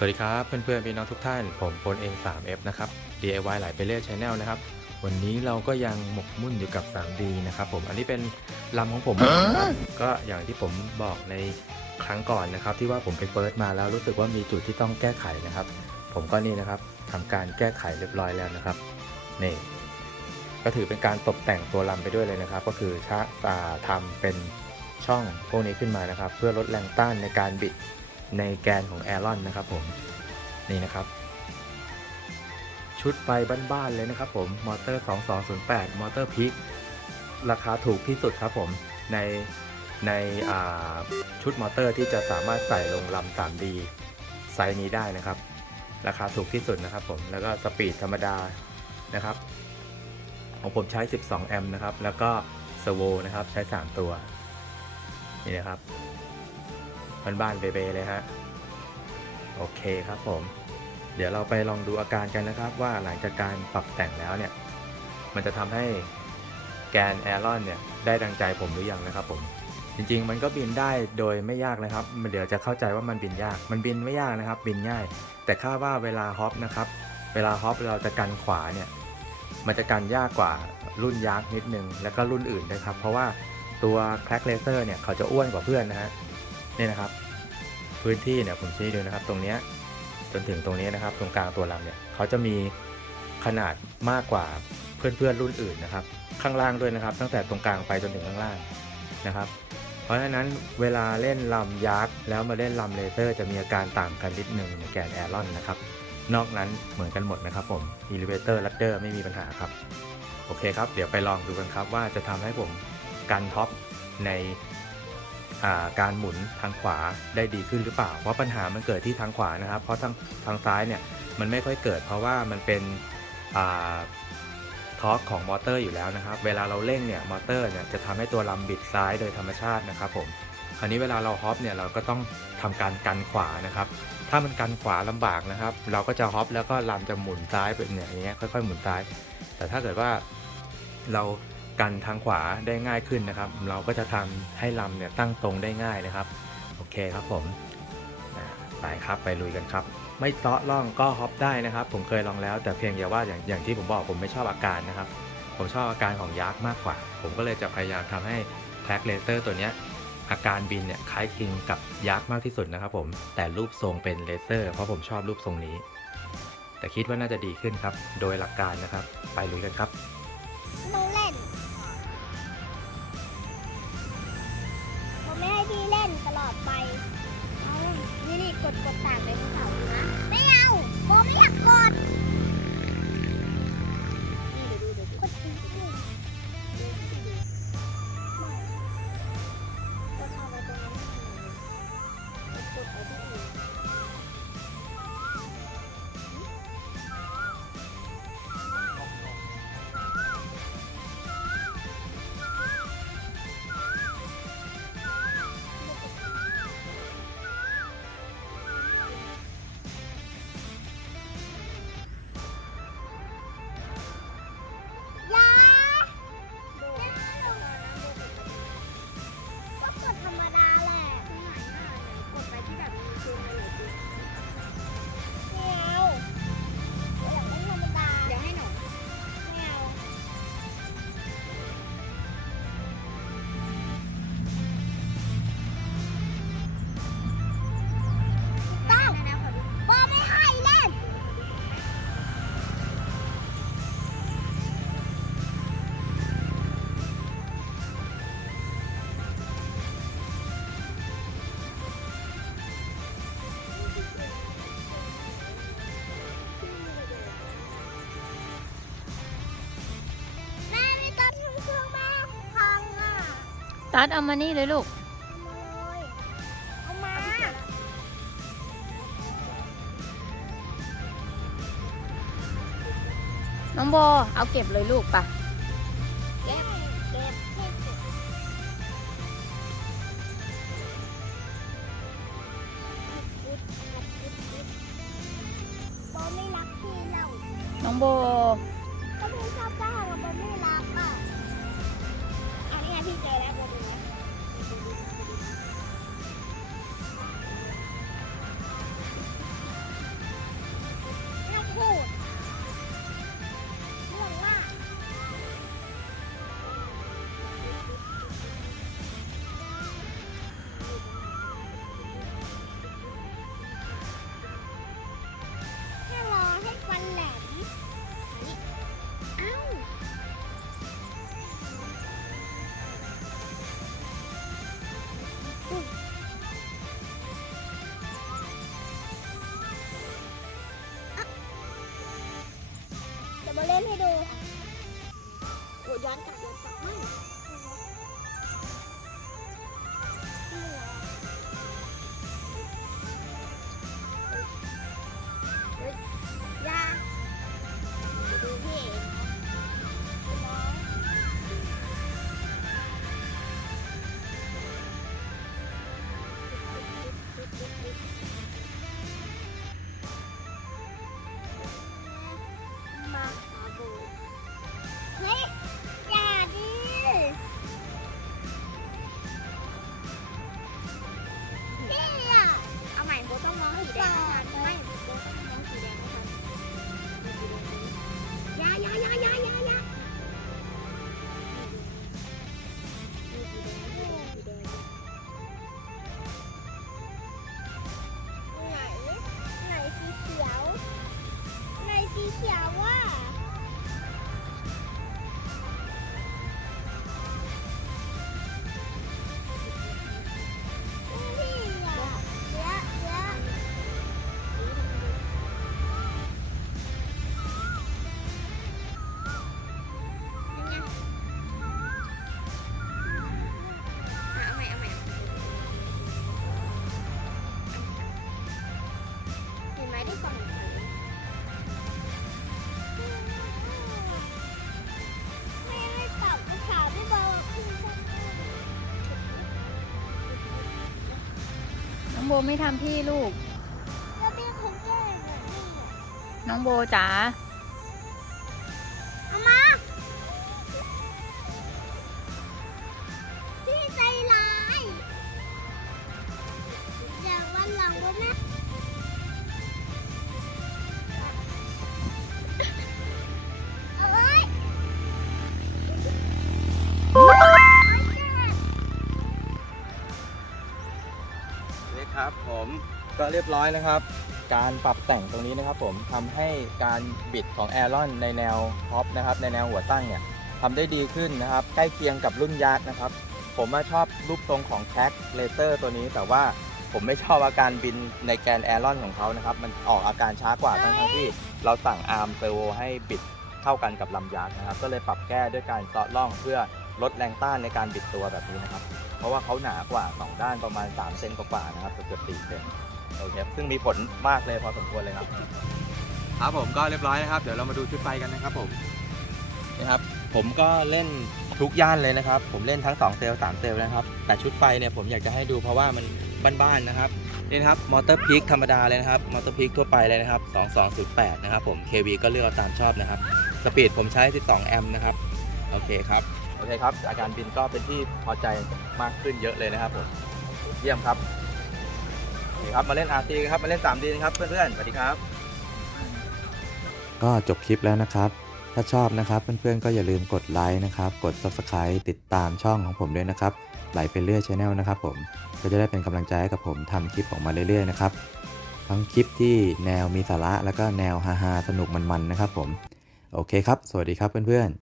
สวัสดีครับเพื่อนๆพี่น้องทุกท่าน ผมพลเอง 3F นะครับ DIY หลายไปเรื่อยชแนลนะครับ วันนี้เราก็ยังหมกมุ่นอยู่กับ 3D นะครับผมอันนี้เป็นลำของผมนะครับก็อย่างที่ผมบอกในครั้งก่อนนะครับ ที่ว่าผมไปเฟิร์สมาแล้วรู้สึกว่ามีจุดที่ต้องแก้ไขนะครับ ผมก็นี่นะครับทำการแก้ไขเรียบร้อยแล้วนะครับนี่ก็ถือเป็นการตกแต่งตัวลำไปด้วยเลยนะครับ ก็คือชะอ่าทำเป็นช่องพวกนี้ขึ้นมานะครับ เพื่อลดแรงต้านในการบิด ในแกนของแอรอนนะครับผมนี่นะครับ ชุดไฟบ้านๆเลยนะครับผมมอเตอร์ 2208 มอเตอร์พิกราคาถูกที่สุดครับผมในในชุดมอเตอร์ที่จะสามารถใส่ลงลำ 3D ไซส์นี้ได้นะครับ ราคาถูกที่สุดนะครับผมแล้วก็สปีดธรรมดานะครับ ของผมใช้ 12 แอมป์นะครับ แล้วก็เซอร์โวนะครับใช้ 3 ตัว นี่นะครับ บ้านๆเบๆเลยฮะโอเคครับผม เดี๋ยวเราไปลองดูอาการกันนะครับ ว่าหลังจากการปรับแต่งแล้วเนี่ย มันจะทำให้แกนแอรอนเนี่ยได้ดังใจผมหรือยังนะครับผมจริงๆ มันก็บินได้โดยไม่ยากนะครับมันเดี๋ยวจะเข้าใจว่ามันบินยาก มันบินไม่ยากนะครับ บินง่าย แต่ค่าว่าเวลาฮอปนะครับ เวลาฮอปเราจะกันขวาเนี่ย มันจะกันยากกว่ารุ่นยักษ์นิดนึง แล้วก็รุ่นอื่นนะครับ เพราะว่าตัวแคลกเลเซอร์เนี่ยเขาจะอ้วนกว่าเพื่อนนะฮะ นี่นะครับ พื้นที่เนี่ยผมชี้ดูนะครับ ตรงเนี้ยจนถึงตรงนี้นะครับ ตรงกลางตัวลำเนี่ยเขาจะมีขนาดมากกว่าเพื่อนๆรุ่นอื่นนะครับ ข้างล่างด้วยนะครับ ตั้งแต่ตรงกลางไปจนถึงข้างล่างนะครับ เพราะฉะนั้นเวลาเล่นลำยักษ์แล้วมาเล่นลำเลเซอร์ จะมีอาการต่างกันนิดนึงในแกนแอรอนนะครับ นอกนั้นเหมือนกันหมดนะครับผม Elevator Ladder ไม่มีปัญหาครับ โอเคครับ เดี๋ยวไปลองดูกันครับว่าจะทำให้ผมกันท็อปใน การหมุนทางขวาได้ดีขึ้นหรือเปล่า เพราะปัญหามันเกิดที่ทางขวานะครับ เพราะทางทางซ้ายเนี่ยมันไม่ค่อยเกิด เพราะว่ามันเป็นทอร์กของมอเตอร์อยู่แล้วนะครับ เวลาเราเร่งเนี่ยมอเตอร์เนี่ยจะทำให้ตัวลำบิดซ้ายโดยธรรมชาตินะครับผม คราวนี้เวลาเราฮอปเนี่ยเราก็ต้องทำการกันขวานะครับ ถ้ามันกันขวาลำบากนะครับ เราก็จะฮอปแล้วก็ลำจะหมุนซ้ายเป็นเนี่ยอย่างเงี้ยค่อยๆหมุนซ้าย แต่ถ้าเกิดว่าเรา กันทางขวาได้ง่ายขึ้นนะครับ เราก็จะทำให้ลำเนี่ยตั้งตรงได้ง่ายนะครับ โอเคครับผมไปครับไปลุยกันครับ ไม่เซาะล่องก็ฮอปได้นะครับ ผมเคยลองแล้วแต่เพียงแต่ว่าอย่างอย่างที่ผมบอกผมไม่ชอบอาการนะครับ ผมชอบอาการของยักษ์มากกว่า ผมก็เลยจะพยายามทำให้แพ็กเลเซอร์ตัวเนี้ยอาการบินเนี่ยคล้ายคลึงกับยักษ์มากที่สุดนะครับผมแต่รูปทรงเป็นเลเซอร์เพราะผมชอบรูปทรงนี้ แต่คิดว่าน่าจะดีขึ้นครับ โดยหลักการนะครับ ไปลุยกันครับ กดกดต่างไปภูเสานะ ไม่เอาผมไม่อยากกด ตัดเอามานี่เลยลูกเลยเอามาน้องโบเอาเก็บเลยลูกปะเก็บเก็บเก็บโบไม่รักพี่เราน้องโบ มาเล่นให้ดูโอ้ย้อนกลับย้อนกลับไม่ยาดูพี่ โบไม่ทำพี่ลูก แล้วพี่เขาแก้แบบนี้น้องโบจ๋าเอา ครับผมก็เรียบร้อยนะครับ การปรับแต่งตรงนี้นะครับผมทำให้การบิดของแอรอนในแนวท็อปนะครับในแนวหัวตั้งเนี่ยทำได้ดีขึ้นนะครับ ใกล้เคียงกับรุ่นยักษ์นะครับ ผมว่าชอบรูปทรงของแท็กเลเซอร์ตัวนี้แต่ว่าผมไม่ชอบอาการบินในแกนแอรอนของเขานะครับ มันออกอาการช้ากว่าทั้งทที่เราสั่งอาร์มเซอร์โวให้บิดเข้ากันกับลำยักษ์นะครับ ก็เลยปรับแก้ด้วยการเซาะล่องเพื่อลดแรงต้านในการบิดตัวแบบนี้นะครับ เพราะว่าเขาหนากว่า 2 ด้านประมาณ 3 เซนกว่าๆนะครับเกือบ4เซนโอเคซึ่งมีผลมากเลยพอสมควรเลยครับ ครับผมก็เรียบร้อยนะครับ เดี๋ยวเรามาดูชุดไฟกันนะครับผมนี่ครับผมก็เล่นทุกย่านเลยนะครับ ผมเล่นทั้ง 2 เซลล์3เซลล์นะครับ แต่ชุดไฟเนี่ยผมอยากจะให้ดูเพราะว่ามันบ้านๆนะครับนี่นะครับมอเตอร์พีคธรรมดาเลยนะครับมอเตอร์พีคทั่วไปเลยนะครับ 2208 นะครับผม KV ก็เลือกเอาตามชอบนะครับ สปีดผมใช้ 12 แอมป์นะครับ โอเคครับ โอเคครับ อาการบินก็เป็นที่พอใจมากขึ้นเยอะเลยนะครับผม เยี่ยมครับนี่ครับ มาเล่น RC กันครับ มาเล่น 3D นะครับเพื่อนๆ สวัสดีครับ ก็จบคลิปแล้วนะครับ ถ้าชอบนะครับ เพื่อนๆ ก็อย่าลืมกดไลค์นะครับ กด Subscribe ติดตามช่องของผมด้วยนะครับ ไหลไปเรื่อยช n แนลนะครับผม ก็จะได้เป็นกำลังใจให้กับผมทำคลิปออกมาเรื่อยๆนะครับ ทั้งคลิปที่แนวมีสาระแล้วก็แนวฮาๆสนุกมันๆนะครับผม โอเคครับ สวัสดีครับเพื่อนๆ